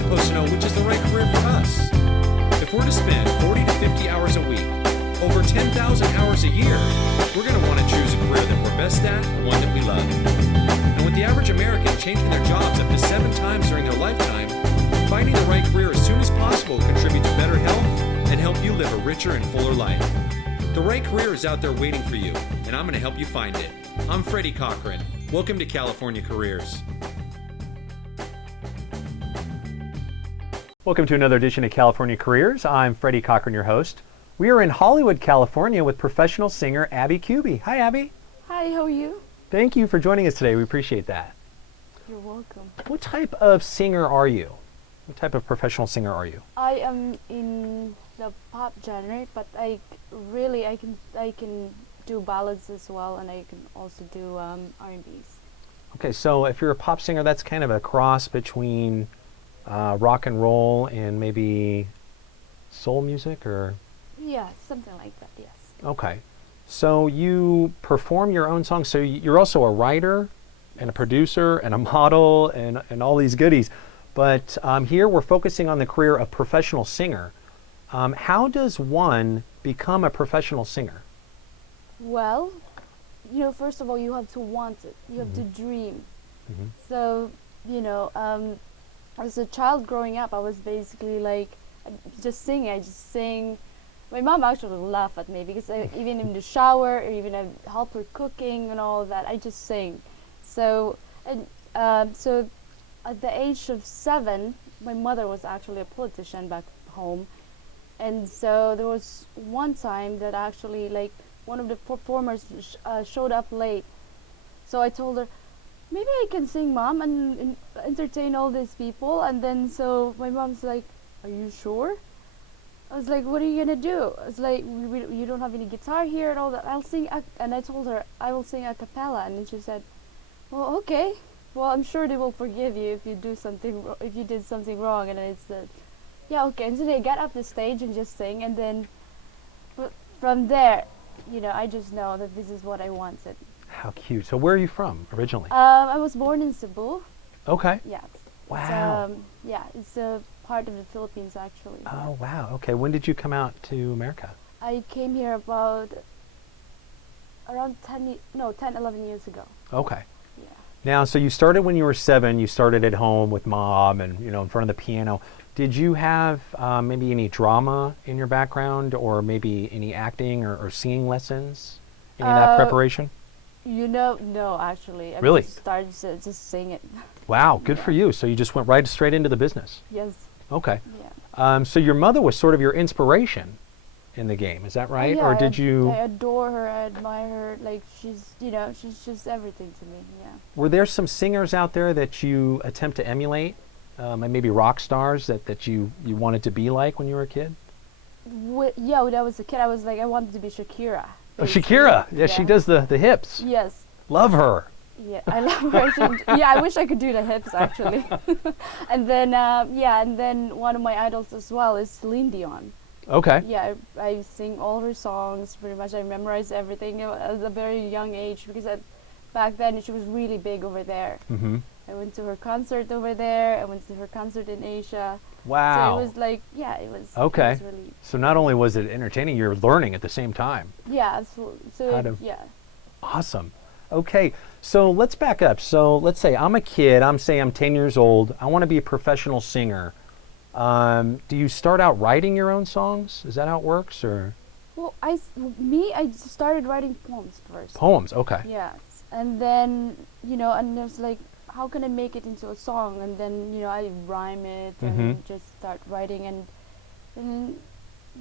supposed to know which is the right career for us. If we're to spend 40 to 50 hours a week, over 10,000 hours a year, we're going to want to choose a career that we're best at and one that we love. And with the average American changing their jobs up to 7 times during their lifetime, finding the right career as soon as possible will contribute to better health and help you live a richer and fuller life. The right career is out there waiting for you, and I'm going to help you find it. I'm Freddie Cochran. Welcome to California Careers. Welcome to another edition of California Careers. I'm Freddie Cochran, your host. We are in Hollywood, California with professional singer Abby Kuby. Hi, Abby. Hi, how are you? Thank you for joining us today. We appreciate that. You're welcome. What type of singer are you? What type of professional singer are you? I am in the pop genre, but I can do ballads as well, and I can also do R&Bs. Okay, so if you're a pop singer, that's kind of a cross between rock and roll and maybe soul music, or? Yeah, something like that, yes. Okay. So you perform your own songs. So you're also a writer and a producer and a model and all these goodies. But here we're focusing on the career of professional singer. How does one become a professional singer? Well, first of all, you have to want it. You have to dream. Mm-hmm. So, as a child growing up, I was basically just singing. I just sing. My mom actually laughed at me because even in the shower, or even I help her cooking and all of that, I just sing. So at the age of 7, my mother was actually a politician back home, and so there was one time that actually one of the performers showed up late. So I told her, maybe I can sing, Mom, and entertain all these people. And then so my mom's like, are you sure? I was like, what are you gonna do? I was like, you don't have any guitar here and all that. I'll sing, and I told her I will sing a cappella, and then she said, well, okay. Well, I'm sure they will forgive you if you did something wrong. And I said, yeah, okay. And so they got up the stage and just sing, and then from there, I just know that this is what I wanted. How cute. So where are you from originally? I was born in Cebu. Okay. Yeah. Wow. It's a part of the Philippines, actually. Oh, wow. Okay. When did you come out to America? I came here about around 10, 11 years ago. Okay. Yeah. Now, so you started when you were 7. You started at home with Mom and, in front of the piano. Did you have maybe any drama in your background, or maybe any acting or singing lessons? Any of that preparation? No, actually. I Really? just started to just sing it. Wow, good for you. So you just went right straight into the business. Yes. Okay. Yeah. So your mother was sort of your inspiration in the game, is that right? Yeah, or did you? I adore her. I admire her. She's just everything to me. Yeah. Were there some singers out there that you attempt to emulate, and maybe rock stars that you wanted to be like when you were a kid? When I was a kid, I was I wanted to be Shakira. Oh, Shakira. Yeah, she does the hips. Yes. Love her. Yeah, I love her. I wish I could do the hips, actually. And then one of my idols as well is Celine Dion. Okay. Yeah, I sing all her songs pretty much. I memorized everything at a very young age because back then she was really big over there. Mm-hmm. I went to her concert over there. I went to her concert in Asia. Wow. So it was it was. Okay. It was really, So not only was it entertaining, you're learning at the same time. yeah, absolutely. So Awesome. Okay, so let's back up. So let's say I'm a kid. I'm 10 years old. I want to be a professional singer. Do you start out writing your own songs? Is that how it works, or? Well, I started writing poems first. Poems. Okay. Yes, and then and there's how can I make it into a song? And then I rhyme it and just start writing, and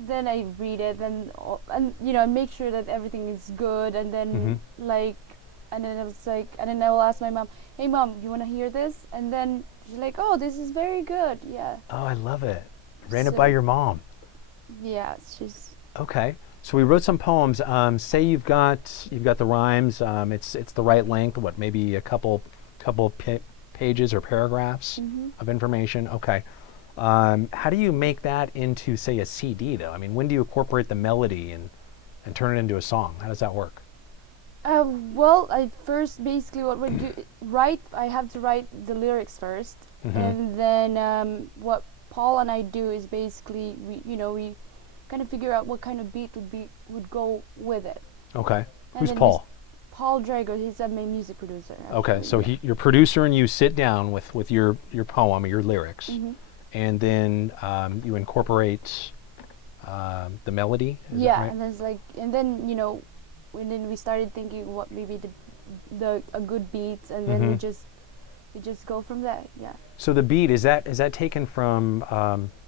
then I read it and make sure that everything is good, and then and then I was and then I will ask my mom, hey Mom, you want to hear this? And then she's like, oh, this is very good. Yeah. Oh, I love it. Ran it by your mom. Yeah, she's. Okay. So we wrote some poems. Say you've got the rhymes. It's the right length. What, maybe a couple pages or paragraphs of information. Okay. How do you make that into, say, a CD though? I mean, when do you incorporate the melody and turn it into a song? How does that work? Well, I first basically what we do write. I have to write the lyrics first, and then what Paul and I do is basically we kind of figure out what kind of beat would go with it. Okay. And Who's then Paul? Paul Drago. He's my music producer. Okay, actually, so yeah. your producer and you sit down with your poem or your lyrics, and then you incorporate the melody. Is Yeah, that right? and then it's like, and then and then we started thinking what maybe the a good beats, and then we just go from there. Yeah. So the beat is that taken from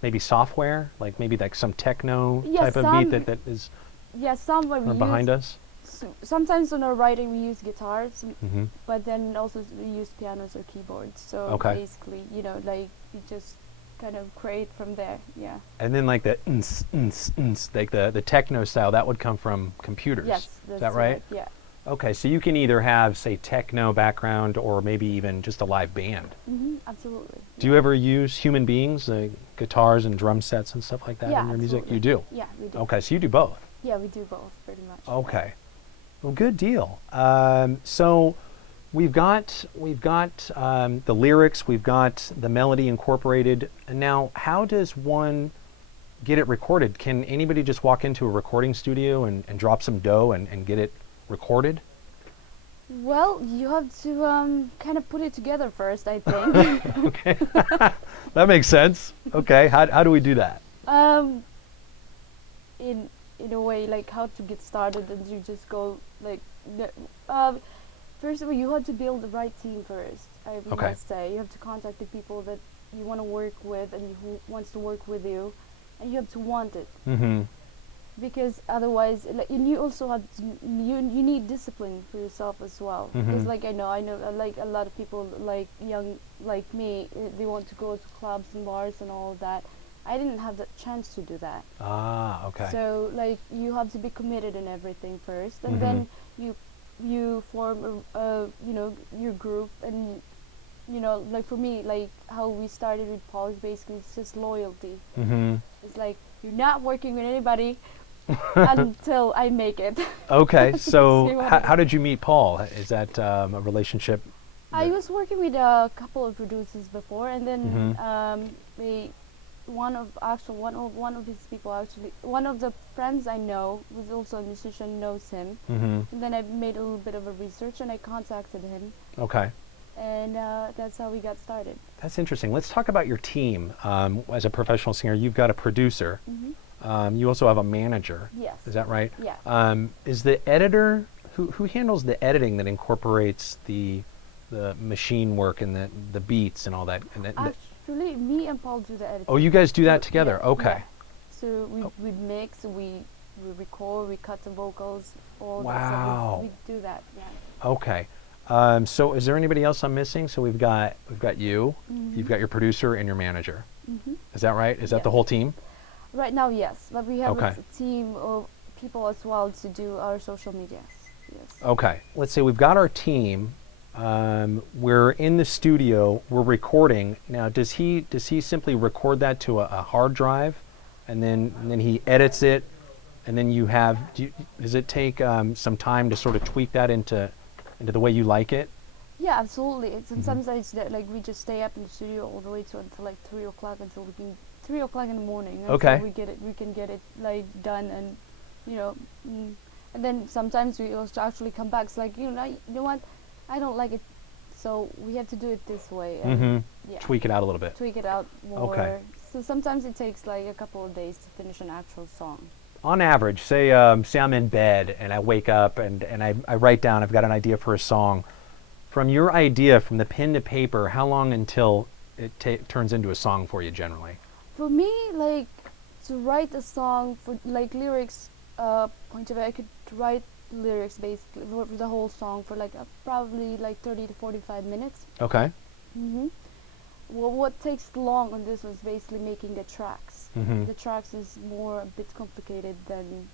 maybe software, like maybe like some techno Yeah, type of beat that is Yeah, some what we behind use. us? Sometimes when we're writing, we use guitars, Mm-hmm. but then also we use pianos or keyboards. So Okay. basically, like we just kind of create from there. Yeah. And then like the like the techno style, that would come from computers. Yes. Is that right? Yeah. Okay, so you can either have, say, techno background or maybe even just a live band. Absolutely. Do you ever use human beings, guitars and drum sets and stuff like that Yeah, in your music? absolutely. You do? Yeah, we do. Okay, so you do both. Yeah, we do both pretty much. Okay. Well, good deal. So we've got the lyrics, we've got the melody incorporated. And now, how does one get it recorded? Can anybody just walk into a recording studio and drop some dough and get it recorded? Well, you have to kind of put it together first, I think. Okay. That makes sense. Okay. How do we do that? In a way, like how to get started, and you just go like first of all, you have to build the right team first. I Okay. must say, you have to contact the people that you want to work with and who wants to work with you, and you have to want it, Mm-hmm. because otherwise, and you also have to, you need discipline for yourself as well. Because like I know like a lot of people like young like me, they want to go to clubs and bars and all that. I didn't have the chance to do that. Ah, okay. So like you have to be committed in everything first, and then you form your group, and like for me, like how we started with Paul is basically it's just loyalty. Mm-hmm. It's like you're not working with anybody until I make it. Okay, so See what I how did you meet Paul? Is that a relationship? I was working with a couple of producers before, and then one of his people actually, one of the friends I know was also a musician, knows him. Mm-hmm. And then I made a little bit of a research and I contacted him, Okay. and that's how we got started. That's interesting. Let's talk about your team. As a professional singer, you've got a producer. You also have a manager. Yes. Is that right? Yeah. Is the editor who handles the editing that incorporates the machine work and the beats and all that? And Actually, me and Paul do the editing. oh, you guys do that together. Yeah, Okay. yeah. So we mix, we record, we cut the vocals, all Wow. that stuff. We do that. Yeah. Okay. So is there anybody else I'm missing? So we've got you, you've got your producer and your manager. Is that right? Is that the Yes. whole team? Right now, yes, but we have Okay. a team of people as well to do our social medias. Yes. Okay. Let's say we've got our team. We're in the studio. We're recording now. Does he simply record that to a hard drive, and then he edits it, and then you have? Does it take some time to sort of tweak that into the way you like it? Yeah, absolutely. And sometimes like we just stay up in the studio all the way until like 3 o'clock until we can 3 o'clock in the morning. Until Okay. we can get it like done, and and then sometimes we also actually come back. It's like you know what, I don't like it, so we have to do it this way. And yeah, Tweak it out a little bit. tweak it out more. Okay. So sometimes it takes like a couple of days to finish an actual song. On average, say I'm in bed and I wake up and I write down, I've got an idea for a song. From your idea, from the pen to paper, how long until it turns into a song for you generally? For me, like to write a song for like lyrics point of view, I could write lyrics basically for the whole song for like probably like 30 to 45 minutes. Okay. Well, what takes long on this was basically making the tracks. Mm-hmm. The tracks is more a bit complicated than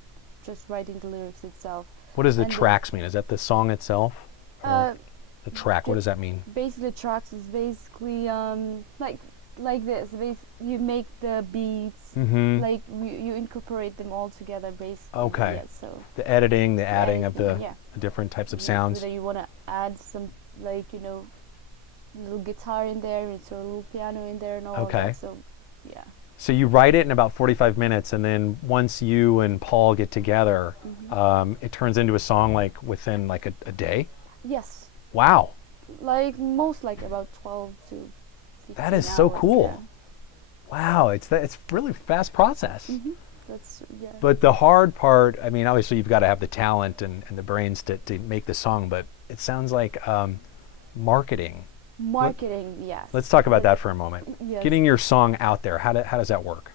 just writing the lyrics itself. What does the And tracks mean? Is that the song itself? Or the track, what does that mean? Basically, tracks is basically like this. You make the beats, Mm-hmm. like you incorporate them all together, basically. Okay. Yeah, so The editing, the yeah, adding of the yeah. different types of Yeah, sounds. whether you want to add some, like, little guitar in there, and throw a little piano in there, and all of Okay. that. So, yeah. So you write it in about 45 minutes, and then once you and Paul get together, it turns into a song like within like a day. Yes. Wow, Like most, like about 12 to 15 that is so hours, cool. Wow, it's really fast process. Yeah. That's, yeah. But the hard part, I mean, obviously you've got to have the talent and the brains to make the song, but it sounds like marketing. Marketing, yes. Let's talk about that for a moment. Yes. Getting your song out there, how does that work?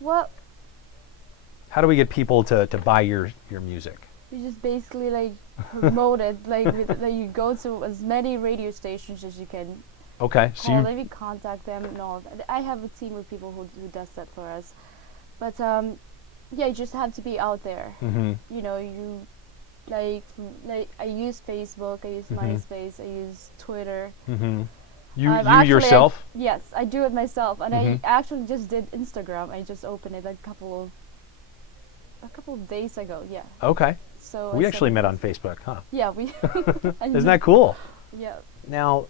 Well, How do we get people to buy your music? you just basically like promote it, like like you go to as many radio stations as you can. Okay, so Call you, maybe contact them and all. I have a team of people who does that for us, but yeah, you just have to be out there. Mhm. You like I use Facebook, I use MySpace, I use Twitter. you Actually, I- yourself. Yes, I do it myself, and Mhm. I actually just did Instagram. I just opened it a couple of days ago. Yeah. Okay, So we I actually sent met it- on Facebook, huh? Yeah, we. and Isn't that cool? Yeah. Now,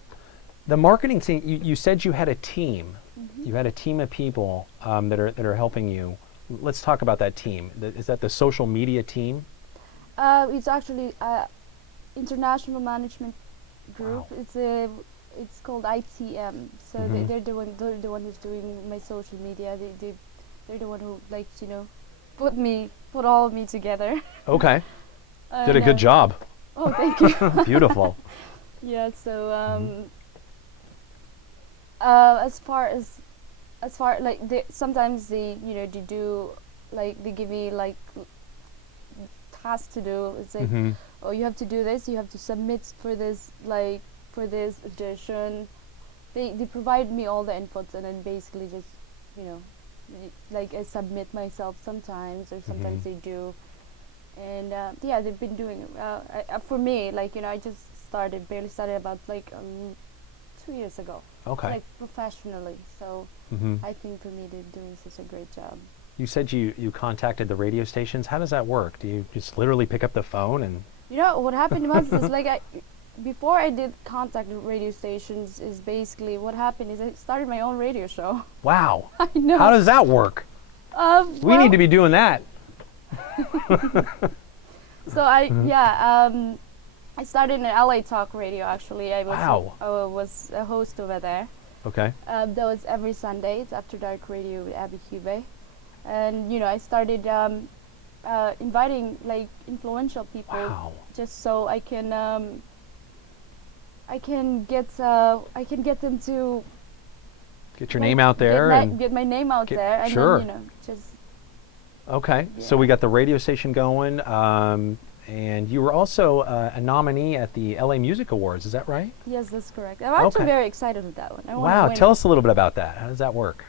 the marketing team. You said you had a team. Mm-hmm. You had a team of people that are helping you. Let's talk about that team. Is that the social media team? It's actually international management group. Wow. It's called ITM. So Mhm. they're the one who's doing my social media. They're the one who likes put all of me together. Okay, did a And, good job. Oh, thank you. Beautiful. Yeah. So Mm-hmm. as far like sometimes they do like they give me like tasks to do. It's like, Mhm. oh, you have to do this, you have to submit for this edition. They provide me all the inputs, and then basically just like I submit myself sometimes, or sometimes Mhm. they do. And yeah, they've been doing for me, like I just barely started about like 2 years ago, Okay. like professionally. So Mhm. I think for me they're doing such a great job. You said you contacted the radio stations. How does that work? Do you just literally pick up the phone and? What happened was is like before I did contact the radio stations, is basically what happened is I started my own radio show. Wow. I know. How does that work? We need to be doing that. So I started in LA Talk Radio. Actually, Wow. I was a host over there. Okay. That was every Sunday. It's After Dark Radio with Abby Hube, and I started inviting like influential people, Wow. just so I can get them to Get your name out there and. get my name out get- there, and sure. then just Okay. So Yeah. we got the radio station going, and you were also a nominee at the LA Music Awards. Is that right? yes, that's correct. I'm actually Okay. very excited with that one. I wanna Wow. win Tell it. us a little bit about that. How does that work?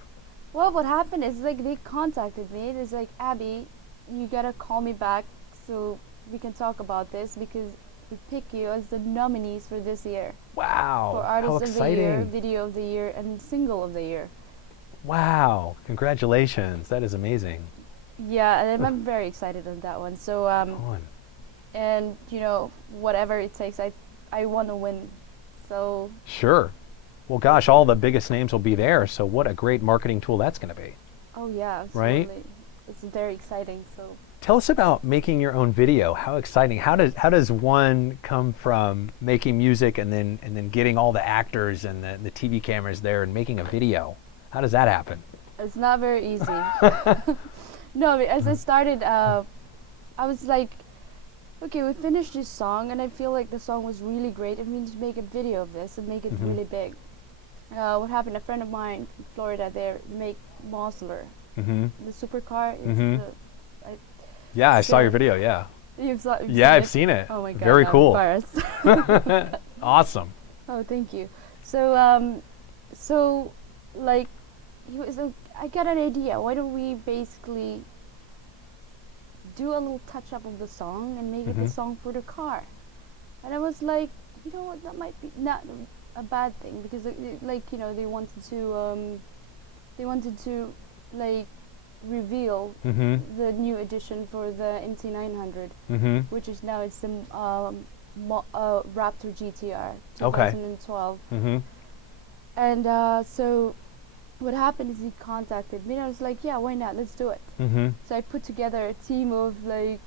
Well, what happened is like they contacted me. It's like, Abby, you gotta call me back so we can talk about this, because we pick you as the nominees for this year Wow. for How Artist of the Year, exciting. Video of the Year, and Single of the Year. Wow. Congratulations. That is amazing. Yeah, and I'm very excited on that one. So Fun. and whatever it takes, I want to win. So Sure. Well, gosh, all the biggest names will be there. So what a great marketing tool that's going to be. oh yeah, Right? absolutely. It's very exciting. So Tell us about making your own video. How exciting! How does one come from making music and then getting all the actors and the TV cameras there and making a video? How does that happen? it's not very easy. No, but as I started, I was like, okay, we finished this song, and I feel like the song was really great, and we need to make a video of this and make it Mhm. really big. What happened? A friend of mine in Florida, they make Mosler, Mm-hmm. the supercar. Mhm. Yeah, I saw So- your video. Yeah. You've Yeah, I've seen it. Oh my god! Very I'm cool. embarrassed. Awesome. Oh, thank you. So, like, he was like, I got an idea. Why don't we basically do a little touch up of the song and make it the Mhm. song for the car? And I was like, you know what, that might be not a bad thing, because they wanted to like reveal Mm-hmm. the new edition for the MT900, Mm-hmm. which is now it's the Raptor GTR Okay. 2012. Mm-hmm. And so what happened is he contacted me and I was like, yeah, why not? Let's do it. Mm-hmm. So I put together a team of like,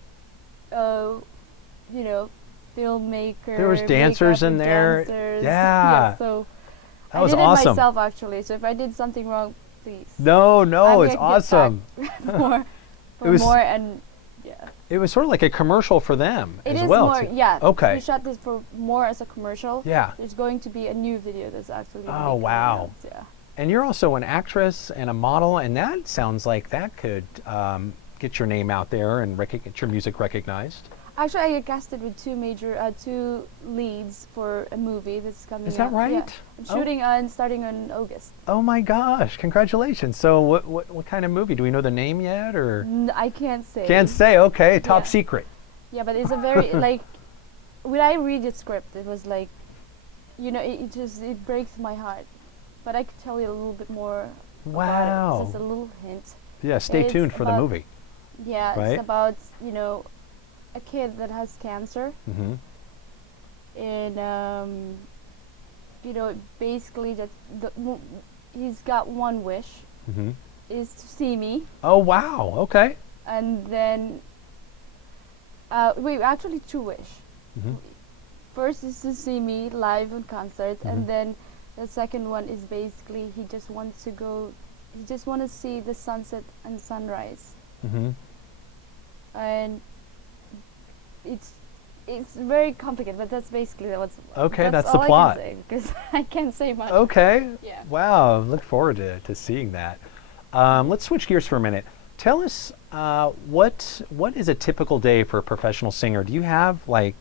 you know, filmmaker. There was dancers makeup in and there. dancers. Yeah. So That I was did awesome. it myself actually. So if I did something wrong, please. No, I'm it's gonna get awesome. back for was- more and yeah. It was sort of like a commercial for them It as is well. more, too. yeah. Okay. We shot this for more as a commercial. Yeah. There's going to be a new video that's actually. Gonna Oh, be coming wow. out, yeah. And you're also an actress and a model, and that sounds like that could get your name out there and get your music recognized. Actually, I casted with two leads for a movie that's coming out. Is that right? Yeah. I'm Oh. shooting starting in August. Oh my gosh! Congratulations. So, what kind of movie? Do we know the name yet, or I can't say. can't say? Okay, top Yeah. secret. Yeah, but it's a very like when I read the script, it was like, you know, it breaks my heart. But I could tell you a little bit more. About Wow. it. Just a little hint. Yeah, stay It's tuned for the about- movie. Yeah, Right. it's about a kid that has cancer, Mm-hmm. and basically that he's got one wish Mm-hmm. is to see me, Oh wow. Okay. and then wait, actually two wish. Mm-hmm. First is to see me live on concert, Mhm. and then the second one is basically he just wants to see the sunset and sunrise, Mm-hmm. and it's very complicated, but that's basically what's Okay, that's the all plot. I can say, because I can't say much. Okay. Yeah. Wow. Look forward to seeing that. Let's switch gears for a minute. Tell us what is a typical day for a professional singer? Do you have like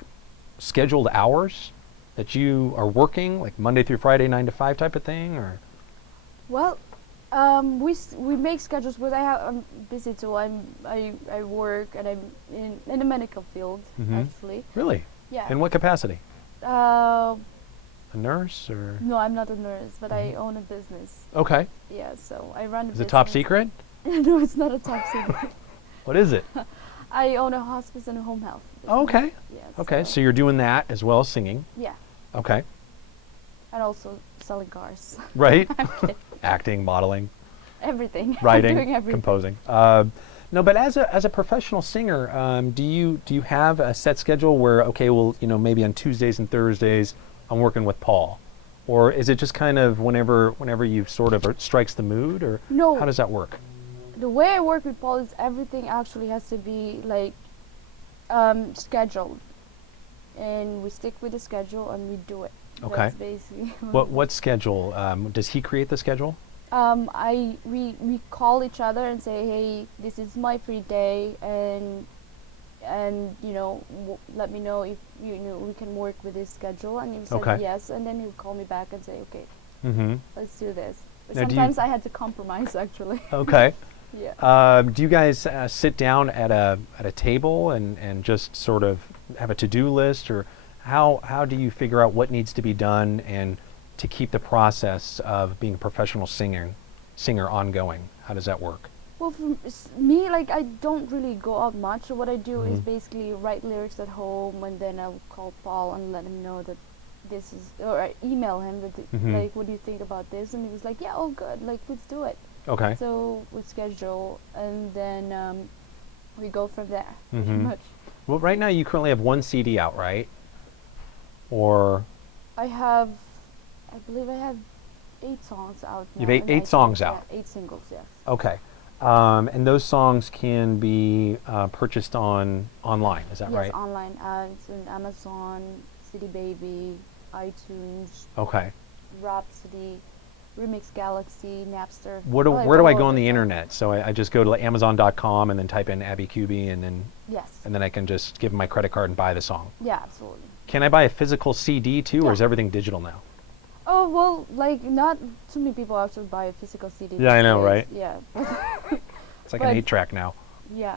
scheduled hours that you are working, like Monday through Friday, 9 to 5 type of thing, or? Well, we make schedules, but I'm busy too. I work and I'm in the medical field Mhm. actually. Really? Yeah. In what capacity? Uh, A nurse or? no, I'm not a nurse, but I own a business. Okay. Yeah, so I run a Is business. it top secret? No, it's not a top secret. What is it? I own a hospice and a home health. business. Okay. Yeah. Okay. So you're doing that as well as singing. Yeah, Okay. and also selling cars. Right. I'm kidding. Acting, modeling, Everything. writing, Doing everything. composing. No, but as a professional singer, do you have a set schedule where, okay, well, maybe on Tuesdays and Thursdays I'm working with Paul, or is it just kind of whenever you sort of strikes the mood, or No. how does that work? The way I work with Paul is everything actually has to be like scheduled, and we stick with the schedule and we do it. Okay. That's basically What schedule? Does he create the schedule? we call each other and say, hey, this is my free day, and let me know if we can work with this schedule, and he said Okay. yes, and then he'll call me back and say, okay, Mm-hmm. let's do this. But Now, do you- sometimes I had to compromise actually. Okay. Yeah. Do you guys sit down at a table and just sort of have a to-do list, or how do you figure out what needs to be done and to keep the process of being a professional singer ongoing? How does that work? Well, for me, like, I don't really go out much. So what I do is Mhm. basically write lyrics at home, and then I'll call Paul and let him know that this is, or I email him that, Mhm. like, what do you think about this? And he was like, yeah, oh, good, like, let's do it. Okay. So we schedule, and then we go from there. Pretty Mhm. much. Well, right now you currently have one CD out, right? Or I believe I have 8 songs out now. You've eight- and 8 I songs think, out. Yeah, 8 singles, yes. okay, and those songs can be purchased online. Is that Yes, right? online. It's on Amazon, CD Baby, iTunes, Okay. Rhapsody, Remix Galaxy, Napster. Where do I go on the internet? So I just go to like Amazon.com and then type in Abby Kuby, and Yes. then I can just give 'em my credit card and buy the song. Yeah, absolutely. Can I buy a physical CD too, or Yeah. is everything digital now? Oh, well, like, not too many people actually buy a physical CD. Yeah, I know, these right? days. Yeah. It's like But- an 8-track now. Yeah.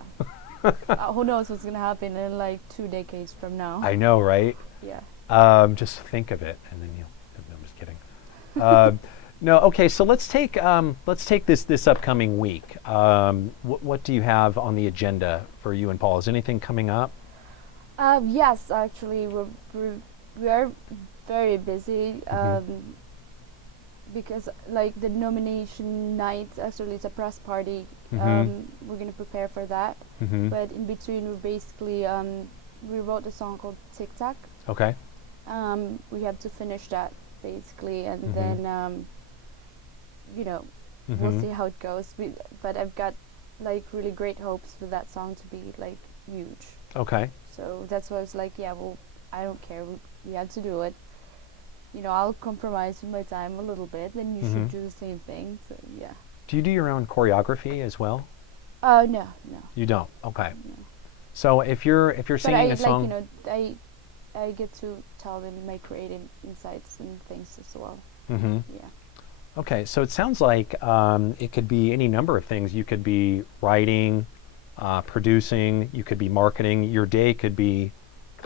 Who knows what's going to happen in, like, 2 decades from now. I know, right? Yeah. Just think of it, and then I'm just kidding. No, okay. So let's take this upcoming week. What do you have on the agenda for you and Paul? Is anything coming up? Yes, actually, we are very busy. Because like the nomination night, actually it's a press party. We're gonna prepare for that. Mm-hmm. But in between, we're basically we wrote a song called Tic Tac. Okay. We have to finish that basically, and Mhm. then we'll Mhm. see how it goes. But I've got like really great hopes for that song to be like huge. Okay. So that's why I was like, yeah, well, I don't care. We have to do it. I'll compromise with my time a little bit, and you Mhm. should do the same thing. So yeah. Do you do your own choreography as well? No, no, You don't. Okay. no. So if you're But singing I a song, I get to tell them my creative insights and things as well. hmm Yeah. Okay, so it sounds like it could be any number of things. You could be writing, producing. You could be marketing. Your day could be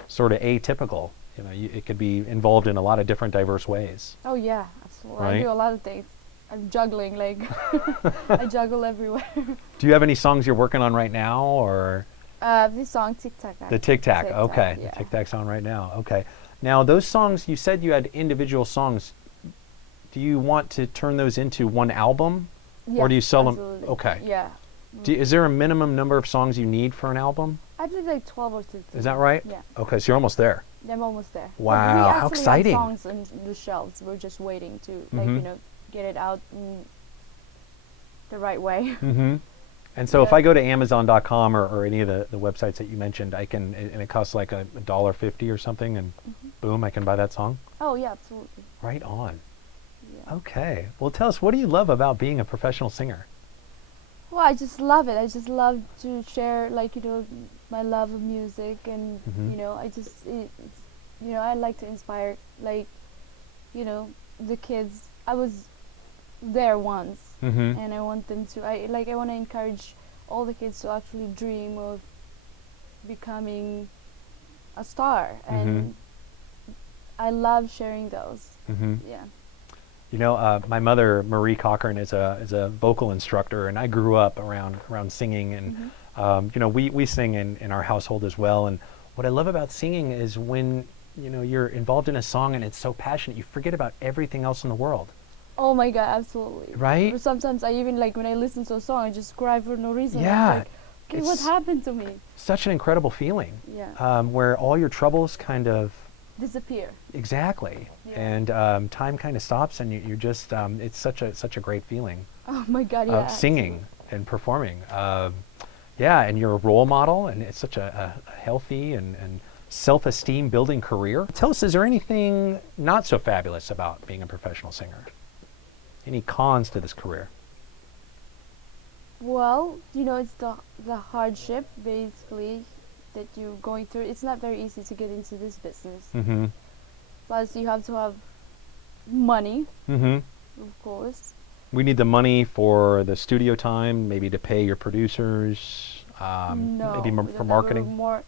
sort of atypical. It could be involved in a lot of different diverse ways. Oh yeah, absolutely. I Right. do a lot of things. I'm juggling like I juggle everywhere. Do you have any songs you're working on right now, or This song Tic Tac. the Tic Tac? Tic Tac, Okay, yeah. the Tic Tac's on right now. Okay. Now those songs, you said you had individual songs. Do you want to turn those into one album, or do you Yes, sell absolutely. them? Okay. Yeah. Is there a minimum number of songs you need for an album? I did like 12 or 13. Is that right? Yeah. Okay, so you're almost there. I'm almost there. But Wow, we how actually exciting. have songs on the shelves. We're just waiting to Mhm. get it out in the right way. Mm-hmm. And so if Yeah. I go to Amazon.com or any of the websites that you mentioned, and it costs like $1.50 or something, and boom, I can buy that song. Oh yeah, absolutely. Right on. Yeah. Okay. Well, tell us, what do you love about being a professional singer? Well, I just love it. I just love to share, my love of music, and Mhm. I like to inspire, the kids. I was there once, Mm-hmm. and I want them to. I want to encourage all the kids to actually dream of becoming a star, and I love sharing those. Mm-hmm. Yeah. My mother, Marie Cochran, is a vocal instructor, and I grew up around singing, and we sing in our household as well. And what I love about singing is when you're involved in a song and it's so passionate, you forget about everything else in the world. Oh my God, absolutely. Right? Sometimes I even when I listen to a song, I just cry for no reason. Yeah, I'm like, okay, what it's- happened to me? Such an incredible feeling, Yeah. where all your troubles kind of Disappear. exactly, Yeah. and time kind of stops, and you're just it's such a great feeling Oh my God, yeah. of singing and performing. Yeah, and you're a role model, and it's such a healthy and self-esteem building career. Tell us, is there anything not so fabulous about being a professional singer? Any cons to this career? Well, it's the hardship basically that you're going through. It's not very easy to get into this business. Mm-hmm. Plus, you have to have money, Mm-hmm. of course. We need the money for the studio time, maybe to pay your producers, No, maybe that for were marketing. More,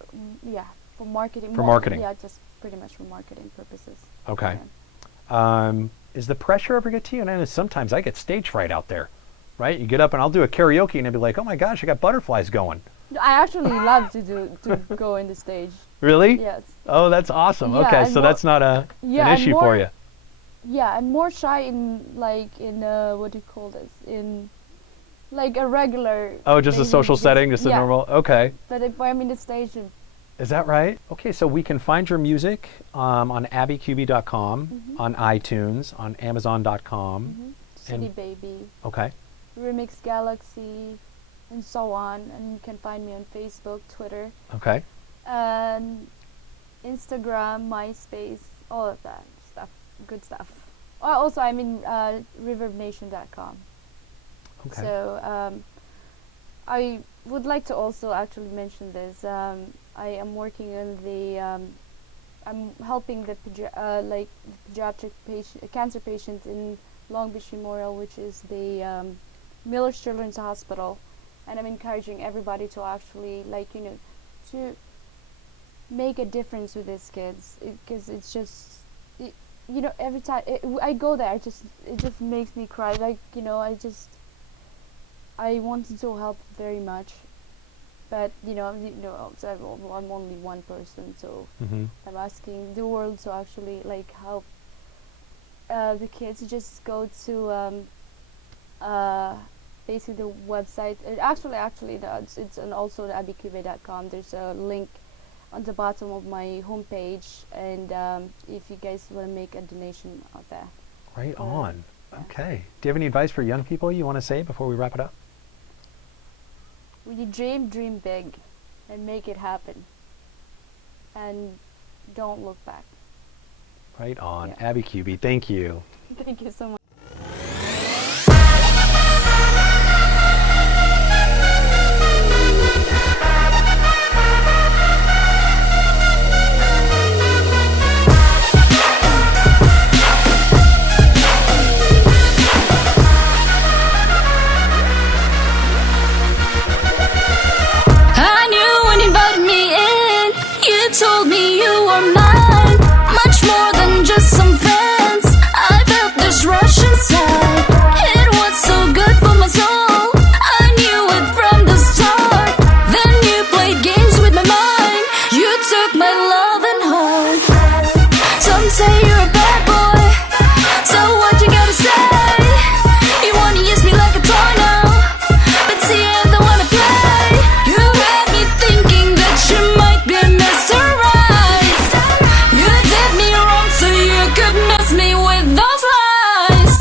yeah, for marketing. For marketing. Yeah, just pretty much for marketing purposes. Okay. Yeah. Is the pressure ever get to you? And I know sometimes I get stage fright out there, right? You get up and I'll do a karaoke and I'll be like, oh my gosh, I got butterflies going. I actually love to go in the stage. Really? Yes. Oh, that's awesome. Yeah, Okay, and so more- that's not an and issue for you. Yeah, I'm more shy in what do you call this? In like a regular. Oh, just a maybe social setting, just a yeah. normal. Okay. But if I'm in the stage, Is that right? Okay, so we can find your music on abbyqb.com, on iTunes, on amazon.com. City Baby, Okay. Remix Galaxy, and so on. And you can find me on Facebook, Twitter, Okay. and Instagram, MySpace, all of that stuff, good stuff. Oh, also, I'm in reverbnation.com. Okay. So I would like to also actually mention this. I am working on I'm helping the pediatric patient, cancer patient in Long Beach Memorial, which is the Miller's Children's Hospital, and I'm encouraging everybody to actually to make a difference with these kids, because it's just you know, every time I go there, it just makes me cry. Like, you know, I wanted to help very much, but so I'm only one person, so Mm-hmm. I'm asking the world to actually like help the kids. Just go to basically the website. Actually, it's on also the abicube.com. There's a link on the bottom of my homepage, and if you guys want to make a donation out there. Right Uh, on. yeah. Okay. Do you have any advice for young people you want to say before we wrap it up? When you dream big, and make it happen, and don't look back. Right on. Yeah. Abby QB, thank you. Thank you so much. I knew when you invited me in. You told me you were mine, much more than just some friends. I felt this rush inside. It was so good for my soul. I knew it from the start. Then you played games with my mind. You took my love and heart. Some say you're a bad boy. So what you gotta say? You wanna use me like a toy now, but see I'm the one to play. You had me thinking that you might be Mr. Right. You did me wrong so you could mess me with those lies.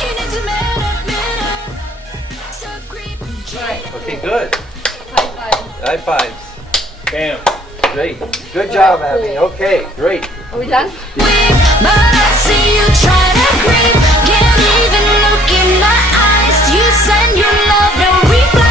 You need to man up. Stop creeping. Okay, good. High fives. Bam. Great. Good job, Abby. Okay, great. Are we done? But I see you try to creep. Can't even look in my eyes. You send your love, no reply.